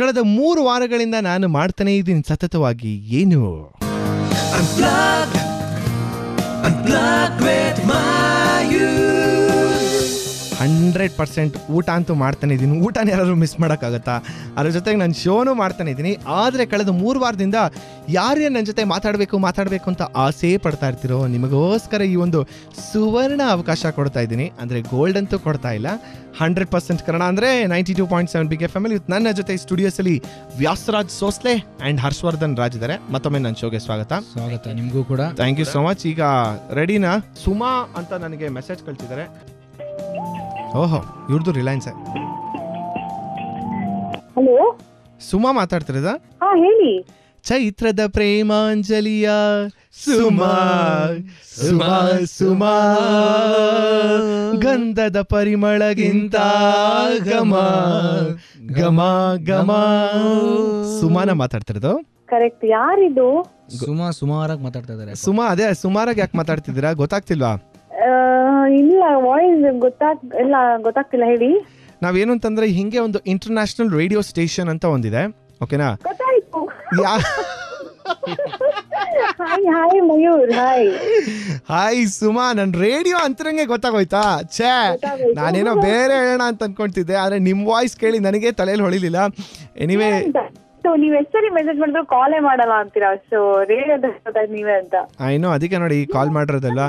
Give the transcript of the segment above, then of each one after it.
ಕಳೆದ 3 ವಾರಗಳಿಂದ ನಾನು ಮಾಡ್ತಾನೆ ಇದ್ದೀನಿ ಸತತವಾಗಿ ಏನು 100% ಊಟ ಅಂತೂ ಮಾಡ್ತಾನೆ ಇದ್ದೀನಿ. ಊಟನ ಯಾರಾದ್ರೂ ಮಿಸ್ ಮಾಡೋಕ್ಕಾಗತ್ತಾ? ಅದ್ರ ಜೊತೆಗೆ ನಾನು ಶೋನು ಮಾಡ್ತಾನೆ ಇದ್ದೀನಿ. ಆದರೆ ಕಳೆದ 3 ವಾರದಿಂದ ಯಾರೇ ನನ್ನ ಜೊತೆ ಮಾತಾಡಬೇಕು ಅಂತ ಆಸೆ ಪಡ್ತಾ ಇರ್ತಿರೋ ನಿಮಗೋಸ್ಕರ ಈ ಒಂದು ಸುವರ್ಣ ಅವಕಾಶ ಕೊಡ್ತಾ ಇದ್ದೀನಿ. ಅಂದರೆ ಗೋಲ್ಡ್ ಅಂತೂ ಕೊಡ್ತಾ ಇಲ್ಲ, 100% ಕನ್ನಡ ಅಂದರೆ 92.7 ಬಿಗ್ ಎಫ್ ಎಮ್ ಅಲ್ಲಿ ನನ್ನ ಜೊತೆ ಸ್ಟುಡಿಯೋಸಲ್ಲಿ ವ್ಯಾಸರಾಜ್ ಸೋಸ್ಲೆ ಆ್ಯಂಡ್ ಹರ್ಷವರ್ಧನ್ ರಾಜ್ ಇದ್ದಾರೆ. ಮತ್ತೊಮ್ಮೆ ನನ್ನ ಶೋಗೆ ಸ್ವಾಗತ. ನಿಮಗೂ ಕೂಡ ಥ್ಯಾಂಕ್ ಯು ಸೋ ಮಚ್. ಈಗ ರೆಡಿನಾ? ಸುಮಾ ಅಂತ ನನಗೆ ಮೆಸೇಜ್ ಕಳ್ಸಿದ್ದಾರೆ. ಓಹೋ, ಇವ್ರದ್ದು ರಿಲಯನ್ಸ್. ಹಲೋ, ಸುಮಾ ಮಾತಾಡ್ತಿರೋದ? ಹಾ ಹೇಳಿ. ಚೈತ್ರದ ಪ್ರೇಮಾಂಜಲಿಯ ಸುಮಾ ಸುಮಾ ಸುಮಾ, ಗಂಧದ ಪರಿಮಳಗಿಂತ ಘಮ ಘಮ ಘಮ. ಸುಮಾನ ಮಾತಾಡ್ತಿರೋದು? ಕರೆಕ್ಟ್. ಯಾರಿದು? ಸುಮಾರಾಗಿ ಮಾತಾಡ್ತಾ ಇದ್ದಾರೆ. ಸುಮಾ, ಅದೇ ಸುಮಾರಾಗಿ ಯಾಕೆ ಮಾತಾಡ್ತಿದ್ದೀರಾ? ಗೊತ್ತಾಗ್ತಿಲ್ವಾ? ಇಲ್ಲ, ವಾಯ್ಸ್ ಗೊತ್ತಾಗ್ತಿಲ್ಲ, ಹೇಳಿ. ನಾವೇನು ಅಂತಂದ್ರೆ ಹಿಂಗೆ ಒಂದು ಇಂಟರ್ನ್ಯಾಷನಲ್ ರೇಡಿಯೋ ಸ್ಟೇಷನ್ ಅಂತ ಒಂದಿದೆ, ಓಕೆನಾ? ಗೊತ್ತಾಯ್ತು. ಹಾಯ್ ಮಯೂರ್. ಹಾಯ್ ಸುಮಾ, ನನ್ ರೇಡಿಯೋ ಅಂತರಂಗೆ ಗೊತ್ತಾಗೋಯ್ತಾ? ಛೇ, ನಾನೇನೋ ಬೇರೆ ಹೇಳೋಣ ಅಂತ ಅನ್ಕೊಂತಿದ್ದೆ, ಆದ್ರೆ ನಿಮ್ ವಾಯ್ಸ್ ಕೇಳಿ ನನಗೆ ತಲೆಯಲ್ಲಿ ಹೊಳಿಲಿಲ್ಲ. ಎನಿವೇ, ನೀವ್ ಎಷ್ಟರಿ ಮೆಸೇಜ್ ಮಾಡಿದ್ರು ಕಾಲೇ ಮಾಡಲ್ಲ ಅಂತೀರಾ, ಸೊ ರೇಡಿಯೋದ ನೀವೇ ಅಂತ. ಆಯ್ನೋ, ಅದಕ್ಕೆ ನೋಡಿ ಕಾಲ್ ಮಾಡಿರೋದಲ್ಲ.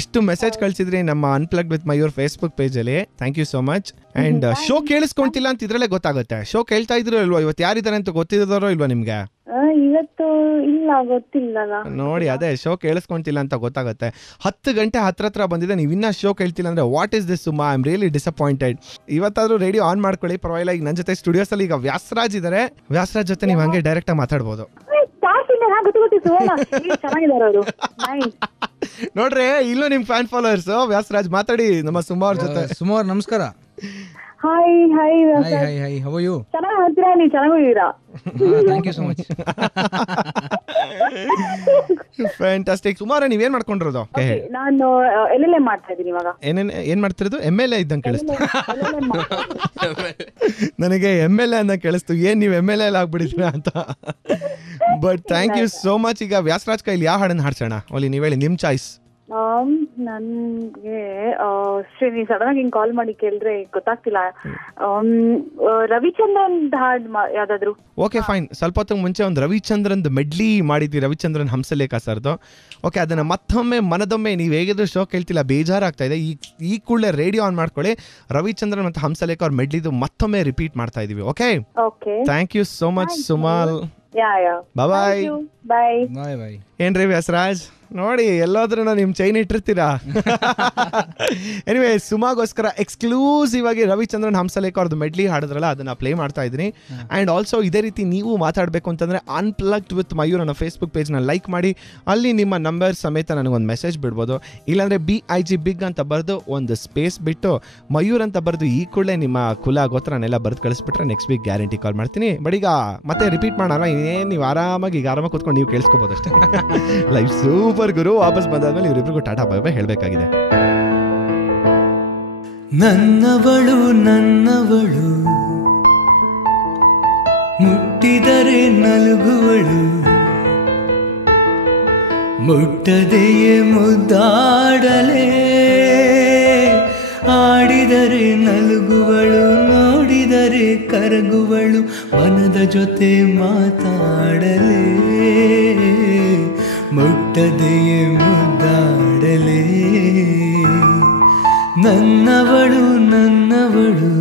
ಎಷ್ಟು ಮೆಸೇಜ್ ಕಳ್ಸಿದ್ರಿ ನಮ್ಮ unplugged with Mayur Facebook page ಅಲ್ಲಿ. Thank you so much. And show ಕೇಳಿಸ್ಕೊಂತಿಲ್ಲ ಅಂತ ಇದ್ರಲ್ಲೇ ಗೊತ್ತಾಗುತ್ತೆ. ಶೋ ಕೇಳ್ತಾ ಇದ್ರು ಇಲ್ವಾ? ಇವತ್ತು ಯಾರಿದ್ದಾರೆ ಅಂತ ಗೊತ್ತಿರೋರೋ ಇಲ್ವಾ ನಿಮ್ಗೆ? ಇವತ್ತು ಇಲ್ಲ, ಗೊತ್ತಿಲ್ಲ ನೋಡಿ, ಅದೇ ಶೋ ಕೇಳಿಸ್ಕೊಂತಿಲ್ಲ ಅಂತ ಗೊತ್ತಾಗುತ್ತೆ. 10 ಗಂಟೆ ಹತ್ರ ಬಂದಿದೆ, ನೀವು ಇನ್ನ ಶೋ ಕೇಳ್ತಿಲ್ಲ ಅಂದ್ರೆ what is this Suma? I am really disappointed. ಇವತ್ತಾದ್ರೂ ರೇಡಿಯೋ ಆನ್ ಮಾಡ್ಕೊಳ್ಳಿ, ಪರವಾಗಿಲ್ಲ. ಈಗ ನನ್ನ ಜೊತೆ ಸ್ಟುಡಿಯೋಸ್ ಅಲ್ಲಿ ಈಗ ವ್ಯಾಸರಾಜ್ ಇದಾರೆ. ವ್ಯಾಸರಾಜ್ ಜೊತೆ ನೀವು ಹಂಗೆ ಡೈರೆಕ್ಟ್ ಆಗಿ ಮಾತಾಡ್ಬೋದು. ನೋಡ್ರಿ, ಇಲ್ಲೂ ನಿಮ್ ಫ್ಯಾನ್ ಫಾಲೋವರ್ಸ್. ವ್ಯಾಸರಾಜ್ ಮಾತಾಡಿ ನಮ್ಮ ಸುಮಾ ಅವ್ರ ಜೊತೆ. ಸುಮಾ ಅವ್ರ ನಮಸ್ಕಾರ. Hi hi hi, how are you? ಚೆನ್ನಾಗಿ ಹೇಳ್ತೀರಾ, ನೀವು ಚೆನ್ನಾಗಿದ್ದೀರಾ? Thank you so much. Fantastic. ಸುಮಾರು ನೀವೇನ್ ಮಾಡ್ಕೊಂಡಿರೋದು? ನಾನು LLM ಮಾಡ್ತಾ ಇದ್ದೀನಿ ಇವಾಗ. ಏನ್ ಮಾಡ್ತಿರೋದು? MLA ಇದ್ದಂಗೆ ಕೇಳಿಸ್ತು ನನಗೆ. MLA ಅಂತ ಕೇಳಿಸ್ತು, ಏನ್ ನೀವು MLA ಆಗ್ಬಿಡಿದ್ರ ಅಂತ. But thank you so much. ಈಗ ವ್ಯಾಸರಾಜ್ ಕೈಲಿ ಯಾವ ಹಾಡನ್ನ ಹಾಡ್ಸೋಣ? ಒಲಿ ನೀವ್ ಹೇಳಿ, ನಿಮ್ ಚಾಯ್ಸ್. ನನ್ಗೆ ನೀವು ಸಡನ್ ಆಗಿ ಹಿಂಗ್ ಕಾಲ್ ಮಾಡಿ ಕೇಳಿದ್ರೆ ಗೊತ್ತಾಗ್ತಿಲ್ಲ. ರವಿಚಂದ್ರನ್ ಹಾಡ್ ಯಾವ್ದಾದ್ರು? Okay fine. ಸ್ವಲ್ಪ ಹೊತ್ತು ಮುಂಚೆ ಒಂದು ರವಿಚಂದ್ರನ್ ಮೆಡ್ಲಿ ಮಾಡಿದ್ವಿ, ರವಿಚಂದ್ರನ್ ಹಂಸಲೇಖ ಸರ್ದು. ಓಕೆ, ಅದನ್ನ ಮತ್ತೊಮ್ಮೆ ಮನದೊಮ್ಮೆ ನೀವು ಹೇಗಿದ್ರು ಶೋ ಕೇಳ್ತಿಲ್ಲ, ಬೇಜಾರಾಗ್ತಾ ಇದೆ, ಈ ಕೂಡಲೇ ರೇಡಿಯೋ ಆನ್ ಮಾಡ್ಕೊಳ್ಳಿ. ರವಿಚಂದ್ರನ್ ಮತ್ತು ಹಂಸಲೇಖ ಅವ್ರ ಮೆಡ್ಲಿದು ಮತ್ತೊಮ್ಮೆ ರಿಪೀಟ್ ಮಾಡ್ತಾ ಇದೀವಿ. Okay, thank you so much ಸುಮಾಲ್. Bye bye. ಏನ್ರಿ ವ್ಯಾಸರಾಜ್, ನೋಡಿ ಎಲ್ಲಾದ್ರೂ ನಿಮ್ ಚೈನ್ ಇಟ್ಟಿರ್ತೀರಾ. ಎನಿವೇ, ಸುಮಾಗೋಸ್ಕರ ಎಕ್ಸ್ಕ್ಲೂಸಿವ್ ಆಗಿ ರವಿಚಂದ್ರನ್ ಹಂಸಲೇಖ ಅವ್ರದ್ದು ಮೆಡ್ಲಿ ಹಾಡಿದ್ರಲ್ಲ, ಅದನ್ನ ಪ್ಲೇ ಮಾಡ್ತಾ ಇದ್ದೀನಿ. ಅಂಡ್ ಆಲ್ಸೋ ಇದೇ ರೀತಿ ನೀವು ಮಾತಾಡಬೇಕು ಅಂತಂದ್ರೆ ಅನ್ಪ್ಲಗ್ಡ್ ವಿತ್ ಮಯೂರ್ ಅನ್ನೋ ಫೇಸ್ಬುಕ್ ಪೇಜ್ನ ಲೈಕ್ ಮಾಡಿ, ಅಲ್ಲಿ ನಿಮ್ಮ ನಂಬರ್ ಸಮೇತ ನನಗೊಂದು ಮೆಸೇಜ್ ಬಿಡ್ಬೋದು. ಇಲ್ಲಾಂದ್ರೆ BIG ಬಿಗ್ ಅಂತ ಬರೆದು ಒಂದು ಸ್ಪೇಸ್ ಬಿಟ್ಟು ಮಯೂರ್ ಅಂತ ಬರೆದು ಈ ಕೂಡಲೇ ನಿಮ್ಮ ಕುಲ ಗೋತ್ರನೆಲ್ಲ ಬರೆದು ಕಳಿಸ್ಬಿಟ್ರೆ ನೆಕ್ಸ್ಟ್ ವೀಕ್ ಗ್ಯಾರಂಟಿ ಕಾಲ್ ಮಾಡ್ತೀನಿ. ಬಟ್ ಈಗ ಮತ್ತೆ ರಿಪೀಟ್ ಮಾಡೋಣ, ಏನ್ ನೀವು ಆರಾಮಾಗಿ ಕೂತ್ಕೊಂಡು ನೀವು ಕೇಳಿಸ್ಕೋಬಹುದು ಅಷ್ಟೇ. ಲೈಫ್ ಸೂಪರ್ ಗುರು. ವಾಪಸ್ ಬಂದಾದ್ಮೇಲೆ ಇವರಿಬ್ರಿಗೂ ಟಾಟಾ ಬೈ ಬೈ ಹೇಳಬೇಕಾಗಿದೆ. ನನ್ನವಳು ನನ್ನವಳು, ಮುಟ್ಟಿದರೆ ನಲುಗುವಳು, ಮುಟ್ಟದೆಯೇ ಮುದ್ದಾಡಲೇ, ಆಡಿದರೆ ನಲುಗುವಳು, ನೋಡಿದರೆ ಕರಗುವಳು, ಮನದ ಜೊತೆ ಮಾತಾಡಲೇ, ಮುಟ್ಟದೆಯೇ ಮುದ್ದಾಡಲೇ. ನನ್ನವಳು ನನ್ನವಳು,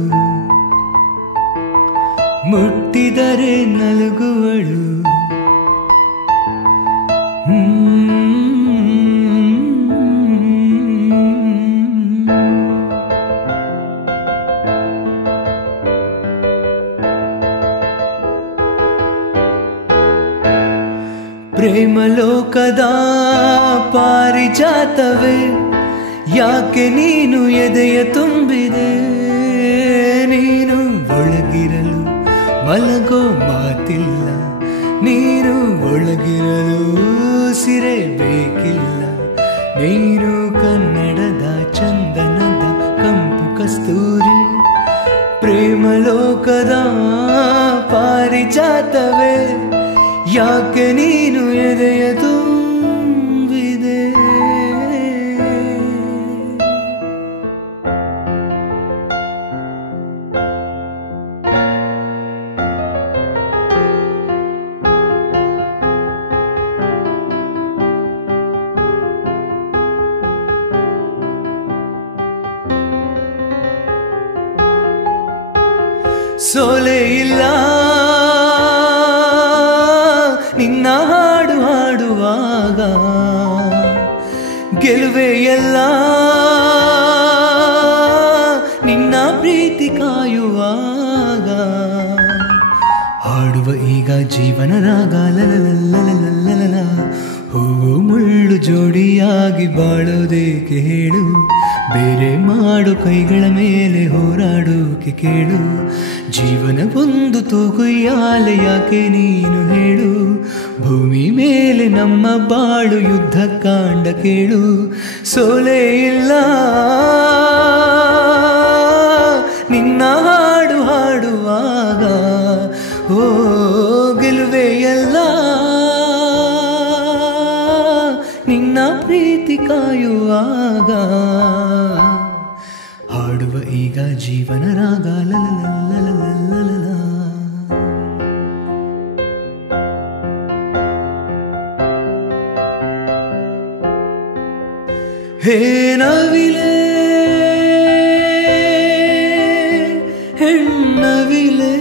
ಮುಟ್ಟಿದರೆ ನಲುಗುವಳು. ಪ್ರೇಮಲೋಕದ ಪಾರಿಜಾತವೇ, ಯಾಕೆ ನೀನು ಎದೆಯ ತುಂಬಿದೆ, ನೀನು ಒಳಗಿರಲು ಮಲಗೋ ಮಾತಿಲ್ಲ, ನೀನು ಒಳಗಿರಲು ಸಿರೆ ಬೇಕಿಲ್ಲ, ನೀನು ಕನ್ನಡದ ಚಂದನದ ಕಂಪು ಕಸ್ತೂರಿ, ಪ್ರೇಮಲೋಕದ ಪಾರಿಜಾತವೇ ಯಾಕೆ ನೀನು ಎದೆಯ ತುಂಬಿದೆ. ಸೋಲೆ ಇಲ್ಲ ನಿನ್ನ ಹಾಡು ಹಾಡುವಾಗ, ಗೆಲುವೆ ಎಲ್ಲ ನಿನ್ನ ಪ್ರೀತಿ ಕಾಯುವಾಗ. ಹಾಡುವ ಈಗ ಜೀವನ ರಾಗ ಲಲಲಲಲಲಲಲ, ಹೂವು ಮುಳ್ಳು ಜೋಡಿಯಾಗಿ ಬಾಳೋದೇಕೆ ಹೇಳು, ಬೇರೆ ಮಾಡು ಕೈಗಳ ಮೇಲೆ ಹೋರಾಡೋಕೆ ಕೇಳು. ಜೀವನ ಒಂದು ತೂಗುಯ್ಯಾಲೆ ಯಾಕೆ ನೀನು ಹೇಳು, ಭೂಮಿ ಮೇಲೆ ನಮ್ಮ ಬಾಳು ಯುದ್ಧ ಕಾಂಡ ಕೇಳು. ಸೋಲೆ ಇಲ್ಲ ನಿನ್ನ ಹಾಡು ಹಾಡುವಾಗ, ಓ ಗೆಲುವೆ ಎಲ್ಲ ನಿನ್ನ ಪ್ರೀತಿ ಕಾಯುವಾಗ. ಹಾಡುವ ಈಗ ಜೀವನ ರಾಗ ಲಲಲಲಲಲಲಲ. ಹೇ ನವಿಲೆ ಹೆಣ್ಣವಿಲೆ,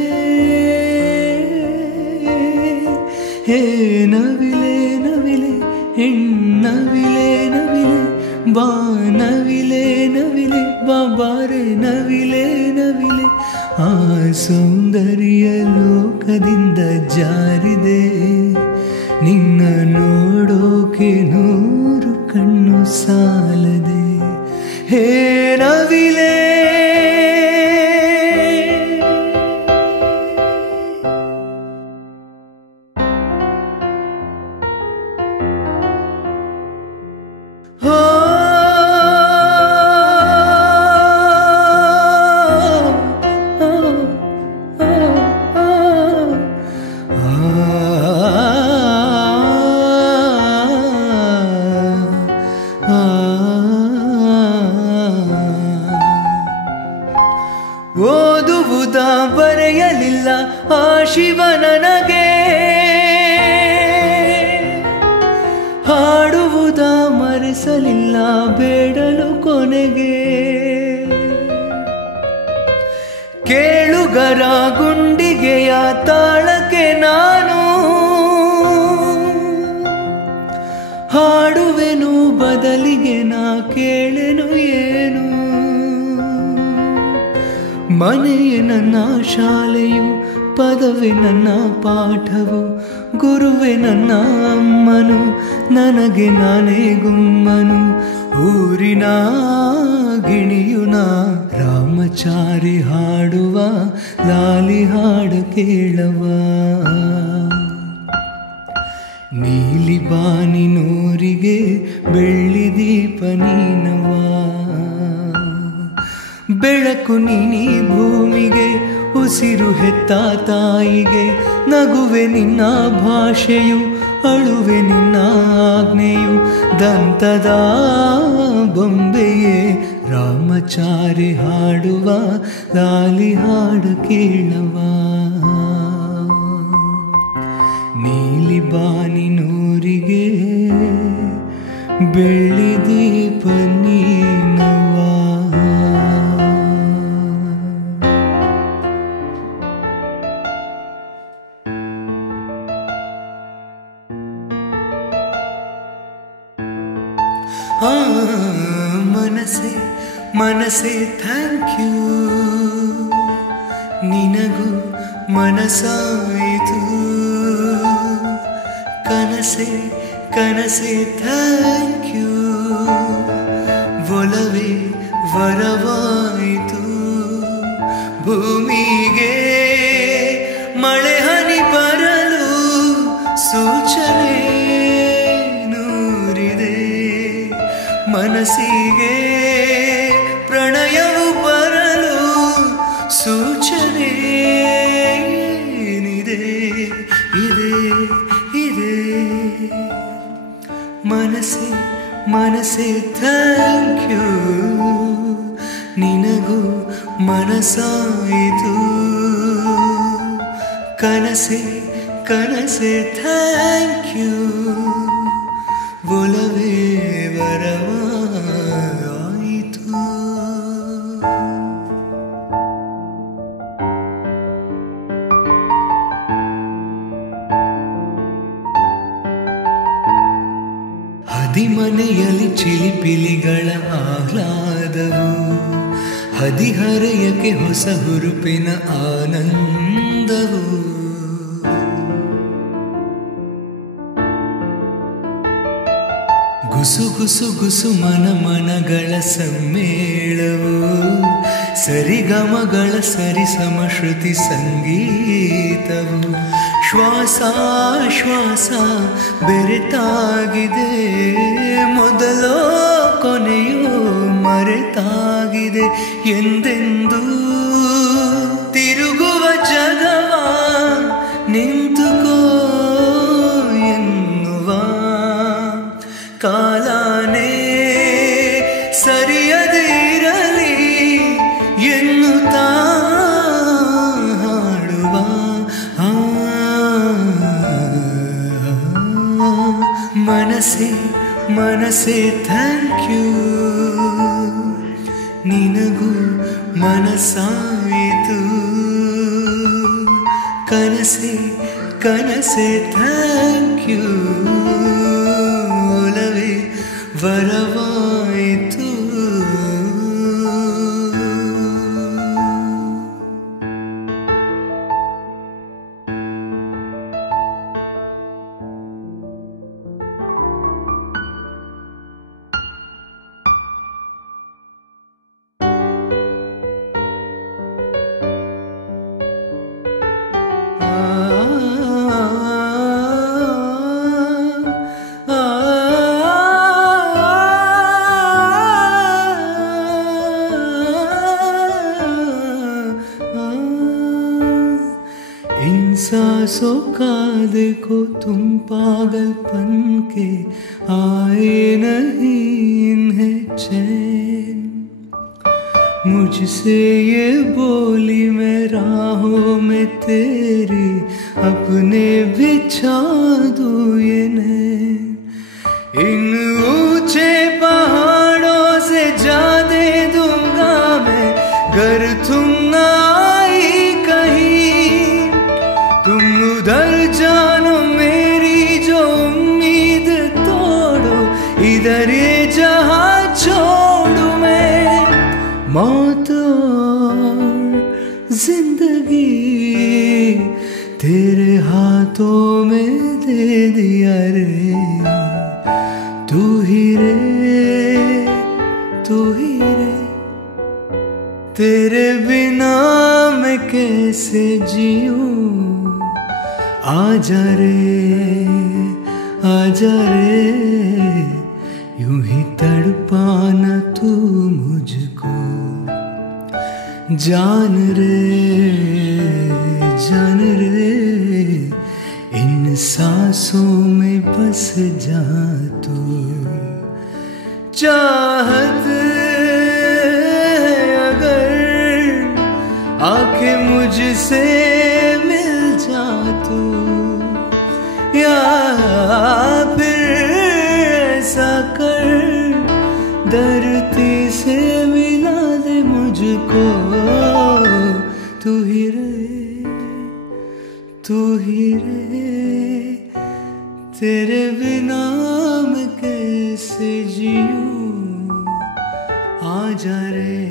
ಹೇ ನವಿಲೆ ನವಿಲೆ ಹೆಣ್ಣವಿಲೆ ನವಿಲೆ, ಬಾ ನವಿಲೆ ನವಿಲೆ ಬಾಬಾರೆ ನವಿಲೆ ನವಿಲೆ. ಆ ಸೌಂದರ್ಯ ಲೋಕದಿಂದ ಜಾರಿದೆ, ನಿನ್ನ ನೋಡೋಕೆ 100 ಕಣ್ಣು ಸಾಲದೆ. ಹೇ ನವಿಲೆ ಹೋ ಓದುವುದ ಬರೆಯಲಿಲ್ಲ ಆ ಶಿವ ನನಗೆ, ಹಾಡುವುದ ಮರೆಸಲಿಲ್ಲ ಬೇಡಲು ಕೊನೆಗೆ. ಕೇಳುಗರ ಗುಂಡಿಗೆಯ ತಾಳಕ್ಕೆ ನಾನು ಹಾಡುವೆನು, ಬದಲಿಗೆ ನಾ ಕೇಳೆನು ಏನು. ಮನೆಯೇ ನನ್ನ ಶಾಲೆಯು, ಪದವೇ ನನ್ನ ಪಾಠವು, ಗುರುವೆ ನನ್ನ ಅಮ್ಮನು, ನನಗೆ ನಾನೇ ಗುಮ್ಮನು. ಊರಿನ ಗಿಣಿಯುನ ರಾಮಚಾರಿ ಹಾಡುವ ಲಾಲಿ ಹಾಡು ಕೇಳವ. ನೀಲಿ ಬಾನಿನೂರಿಗೆ ಬೆಳ್ಳಿ ದೀಪ ನೀನವ, ಬೆಳಕು ನೀನಿ ಭೂಮಿಗೆ, ಉಸಿರು ಹೆತ್ತ ತಾಯಿಗೆ. ನಗುವೆ ನಿನ್ನ ಭಾಷೆಯು, ಅಳುವೆ ನಿನ್ನ ಆಜ್ಞೆಯು, ದಂತದ ಬೊಂಬೆಯೇ ರಾಮಚಾರಿ ಹಾಡುವ ಲಾಲಿ ಹಾಡು ಕೇಳವ. ನೀಲಿ ಬಾನಿನೂರಿಗೆ ಬೆಳ್ಳಿ ದೀಪ ನೀನವ. ಮನಸೆ ಮನಸೆ ಥ್ಯಾಂಕ್ ಯು, ನಿನಗೂ ಮನಸಾಯಿತು. ಕನಸೆ ಕನಸೆ ಥ್ಯಾಂಕ್ ಯು, ಒಲವೇ ವರವಾಯಿತು. ಭೂಮಿಗೆ ಮಳೆ ಹನಿ ಬರಲು ಸೂಚನೆ ನೂರಿದೆ, ಮನಸ್ಸಿಗೆ ಪ್ರಣಯವು ಬರಲು ಸೂಚನೆ ಮನಸೆ ಥ್ಯಾಂಕ್ ಯು ನಿನಗೂ ಮನಸಾಯಿತು ಕನಸೆ ಕನಸೆ ಥ್ಯಾಂಕ್ ಯು ಒಲವೇ ವರವಾಯಿತು ಹದಿಮನೆಯಲ್ಲಿ ಚಿಲಿಪಿಲಿಗಳ ಆಹ್ಲಾದವು ಹದಿಹರೆಯಕ್ಕೆ ಹೊಸ ಹುರುಪಿನ ಆನಂದವು ಗುಸು ಗುಸು ಗುಸು ಮನ ಮನಗಳ ಸಮ್ಮೇಳವು ಸರಿಗಮಗಳ ಸರಿಸಮ ಶ್ರುತಿ ಸಂಗೀತವು ಶ್ವಾಸ ಶ್ವಾಸ ಬೆರೆತಾಗಿದೆ ಮೊದಲೋ ಕೊನೆಯೋ ಮರೆತಾಗಿದೆ ಎಂದೆಂದೂ ತಿರುಗುವ ಜಗವ ನಿಂತುಕೋ ಎನ್ನುವ ಕಾಲನೇ ಸರಿಯದೇ ಇರಲಿ ಎನ್ನುತ್ತಾ ಹಾಡುವ ಮನಸೆ ಮನಸೆ ಥ್ಯಾಂಕ್ ಯು ನಿನಗೂ ಮನಸಾಯಿತು ಕನಸೆ ಕನಸೆ ಥ್ಯಾಂಕ್ ಯು ಒಲವೇ ವರವಾಯಿತು इन सांसों का देखो तुम पागलपन के आए नहीं इन्हें चैन मुझसे ये बोली मैं राहों में तेरी अपने बिछा दूं ये नैन इन ऊंचे पहाड़ों से जा दे दूंगा मैं घर तुम ना आई कहीं तुम उधर जानो मेरी जो उम्मीद तोड़ो इधर ये जहां छोड़ू मैं मौत और जिंदगी तेरे हाथों में दे दिया रे तू ही रे तेरे बिना मैं कैसे जीऊं आजा रे यूं ही तड़पाना तू मुझको जान रे इन सांसों में बस जा तू चाहत अगर आके मुझसे मिल जा तू या फिर ऐसा कर धरती से मिला दे मुझको तू ही रे तेरे बिना मैं कैसे जीऊं आजा रे